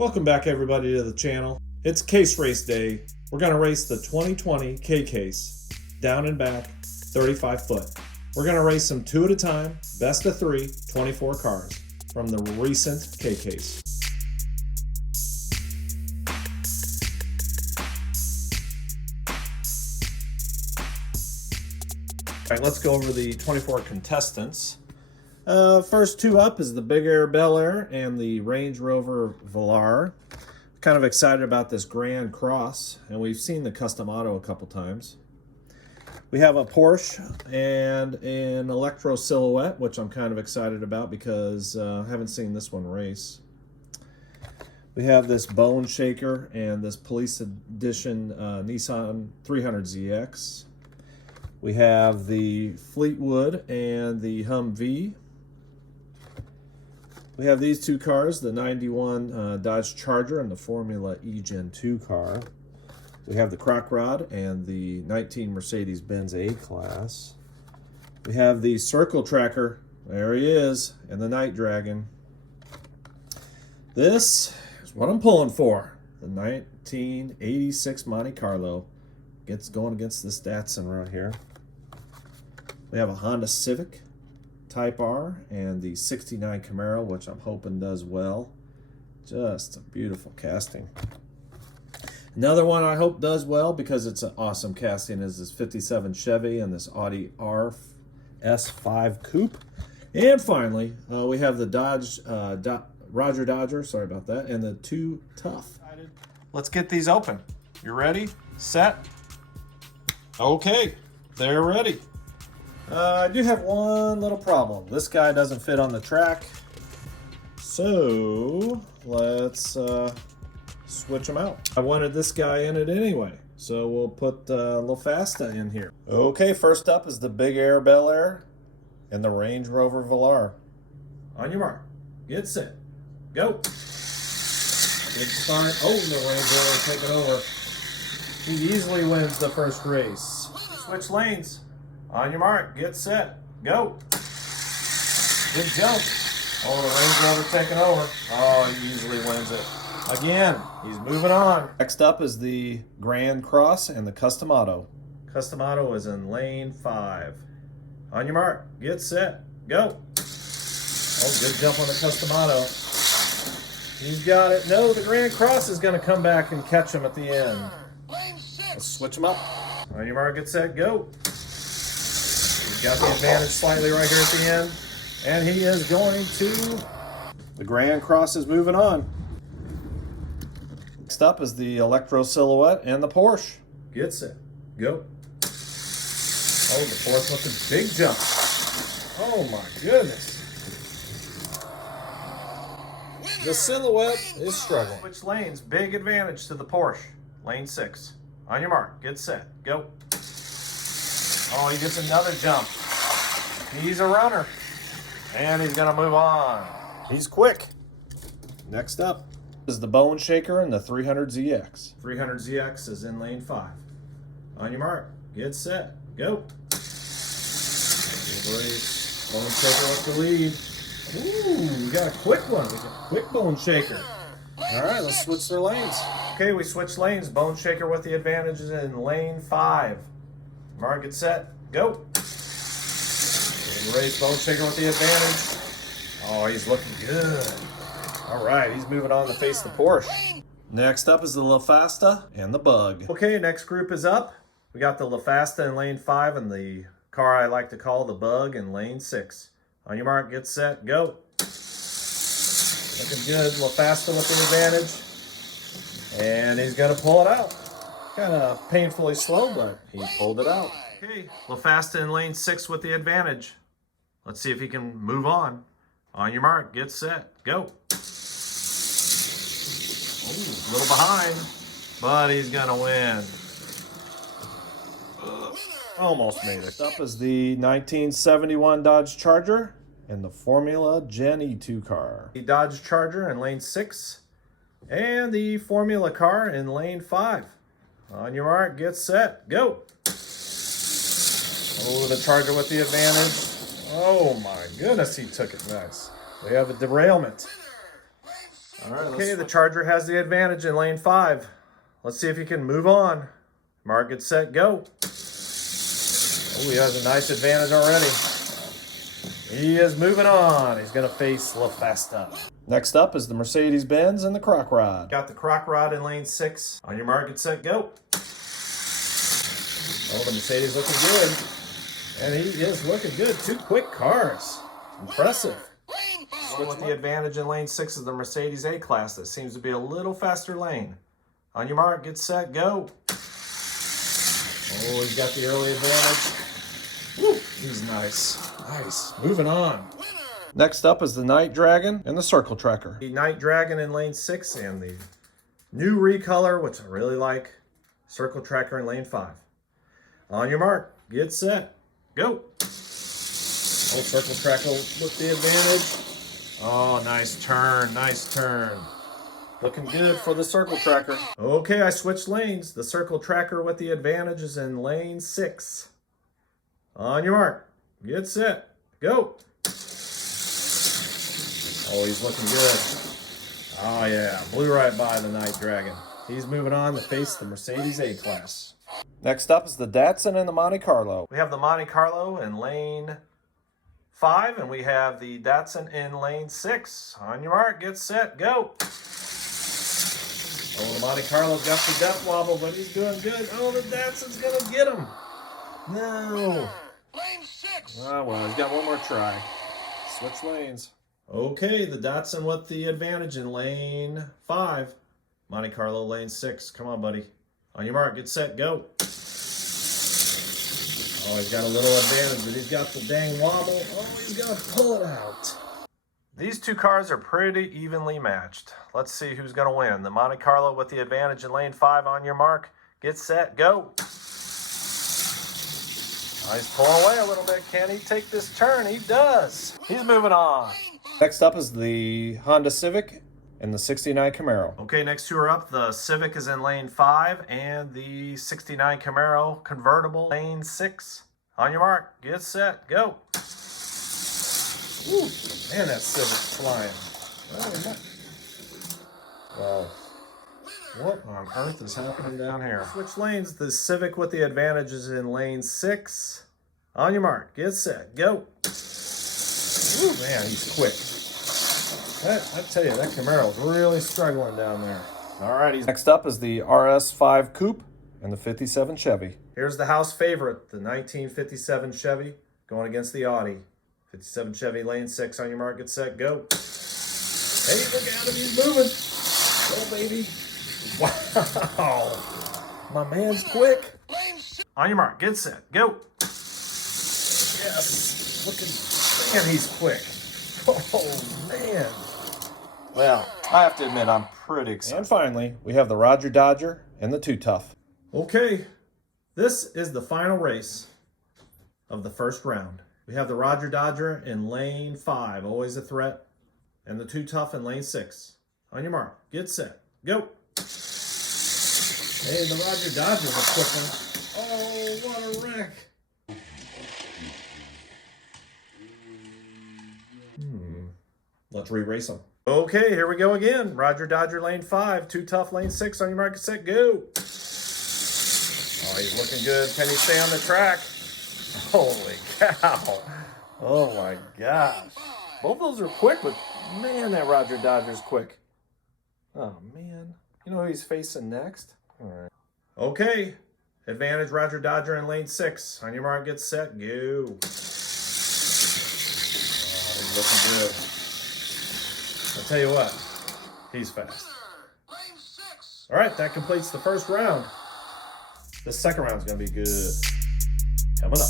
Welcome back everybody to the channel. It's case race day. We're going to race the 2020 K case, down and back, 35 foot. We're going to race them 2 at a time, best of 3, 24 cars from the recent K case. All right, let's go over the 24 contestants. First 2 up is the Big Air Bel Air and the Range Rover Velar. Kind of excited about this Grand Cross, and we've seen the Custom Auto a couple times. We have a Porsche and an Electro Silhouette, which I'm kind of excited about because I haven't seen this one race. We have this Bone Shaker and this Police Edition Nissan 300ZX. We have the Fleetwood and the Humvee. We have these 2 cars, the 91 Dodge Charger and the Formula E Gen 2 car. We have the Croc Rod and the 19 Mercedes-Benz A-Class. We have the Circle Tracker, there he is, and the Night Dragon. This is what I'm pulling for, the 1986 Monte Carlo. Gets going against this Datsun right here. We have a Honda Civic Type R and the 69 Camaro, which I'm hoping does well. Just a beautiful casting. Another one I hope does well because it's an awesome casting is this 57 Chevy and this Audi RS5 Coupe. And finally, we have the Dodge Roger Dodger, sorry about that, and the 2 Tough. Let's get these open. You ready? Set? Okay, they're ready. I do have one little problem. This guy doesn't fit on the track. So let's switch them out. I wanted this guy in it anyway. So we'll put LaFasta in here. Okay, first up is the Big Air Bel Air and the Range Rover Velar. On your mark, get set, go. Good start. Oh, the Range Rover taking over. He easily wins the first race. Switch lanes. On your mark, get set, go. Good jump. Oh, the Range Rover taking over. Oh, he easily wins it. Again, he's moving on. Next up is the Grand Cross and the Custom Auto. Custom Auto is in lane 5. On your mark, get set, go. Oh, good jump on the Custom Auto. He's got it. No, the Grand Cross is going to come back and catch him at the end. Let's switch him up. On your mark, get set, go. He's got the advantage slightly right here at the end. And he is going to... The Grand Cross is moving on. Next up is the Electro Silhouette and the Porsche. Get set, go. Oh, the fourth with a big jump. Oh my goodness. The Silhouette is struggling. Switch lanes, big advantage to the Porsche. Lane 6. On your mark, get set, go. Oh, he gets another jump. He's a runner. And he's gonna move on. He's quick. Next up is the Bone Shaker and the 300ZX. 300ZX is in lane 5. On your mark, get set, go. Good race. Bone Shaker with the lead. Ooh, we got a quick one. We got a quick Bone Shaker. All right, let's switch their lanes. Okay, we switched lanes. Bone Shaker with the advantage is in lane 5. Mark, get set, go. Good race, Bone Shaker with the advantage. Oh, he's looking good. All right, he's moving on to face the Porsche. Next up is the LaFasta and the Bug. Okay, next group is up. We got the LaFasta in lane 5 and the car I like to call the Bug in lane 6. On your mark, get set, go. Looking good, LaFasta with the advantage. And he's gonna pull it out. Kind of painfully slow, but he pulled it out. Okay, LaFasta in lane 6 with the advantage. Let's see if he can move on. On your mark, get set, go. Oh, a little behind, but he's gonna win. Almost made it. Up is the 1971 Dodge Charger and the Formula Gen E2 car. The Dodge Charger in lane 6 and the Formula car in lane 5. On your mark, get set, go. Oh, the Charger with the advantage. Oh my goodness, he took it nice. We have a derailment. All right, okay, the Charger has the advantage in lane 5. Let's see if he can move on. Mark, get set, go. Oh, he has a nice advantage already. He is moving on. He's going to face La Festa. Next up is the Mercedes-Benz and the Croc Rod. Got the Croc Rod in lane 6. On your mark, get set, go. Oh, the Mercedes looking good. And he is looking good. 2 quick cars. Impressive. Switch with the advantage in lane 6 is the Mercedes A-Class. That seems to be a little faster lane. On your mark, get set, go. Oh, he's got the early advantage. Woo, he's nice. Nice. Moving on. Next up is the Night Dragon and the Circle Tracker. The Night Dragon in lane 6 and the new recolor, which I really like, Circle Tracker in lane 5. On your mark, get set, go. Oh, Circle Tracker with the advantage. Oh, nice turn, nice turn. Looking good for the Circle Tracker. Okay, I switched lanes. The Circle Tracker with the advantage is in lane 6. On your mark, get set, go. Oh, he's looking good. Oh yeah, blew right by the Night Dragon. He's moving on to face the Mercedes A-Class. Next up is the Datsun and the Monte Carlo. We have the Monte Carlo in lane 5, and we have the Datsun in lane 6. On your mark, get set, go. Oh, the Monte Carlo's got the death wobble, but he's doing good. Oh, the Datsun's gonna get him. No. Lane 6. Oh, well, he's got one more try. Switch lanes. Okay, the Datsun with the advantage in lane 5. Monte Carlo lane 6. Come on, buddy. On your mark, get set, go. Oh, he's got a little advantage, but he's got the dang wobble. Oh, he's gonna pull it out. These 2 cars are pretty evenly matched. Let's see who's gonna win. The Monte Carlo with the advantage in lane 5. On your mark, get set, go. Oh, he's pulling away a little bit. Can he take this turn? He does. He's moving on. Next up is the Honda Civic and the 69 Camaro. Okay, next 2 are up. The Civic is in lane 5 and the 69 Camaro convertible lane 6. On your mark, get set, go. Ooh, man, that Civic's flying. Well, what on earth is happening down here? Switch lanes. The Civic with the advantage is in lane 6. On your mark, get set, go. Ooh, man, he's quick. I tell you, that Camaro's really struggling down there. All right, next up is the RS5 Coupe and the 57 Chevy. Here's the house favorite, the 1957 Chevy going against the Audi. 57 Chevy, lane 6. On your mark, get set, go. Hey, look at him, he's moving. Go, baby. Wow, my man's quick. On your mark, get set, go. Yes, man, he's quick. Oh, man. Well, I have to admit, I'm pretty excited. And finally, we have the Roger Dodger and the 2 Tough. Okay, this is the final race of the first round. We have the Roger Dodger in lane 5, always a threat, and the 2 Tough in lane 6. On your mark, get set, go. Hey, the Roger Dodger's a quick one. Oh, what a wreck. Let's re-race them. Okay, here we go again. Roger Dodger lane 5, 2 Tough lane 6. On your mark, set, go. Oh, he's looking good. Can he stay on the track? Holy cow. Oh my gosh. Both those are quick, but man, that Roger Dodger's quick. Oh man. You know who he's facing next? All right. Okay. Advantage Roger Dodger in lane 6. On your mark, get set, go. Oh, he's looking good. I'll tell you what, he's fast. All right, that completes the first round. The second round is going to be good. Coming up.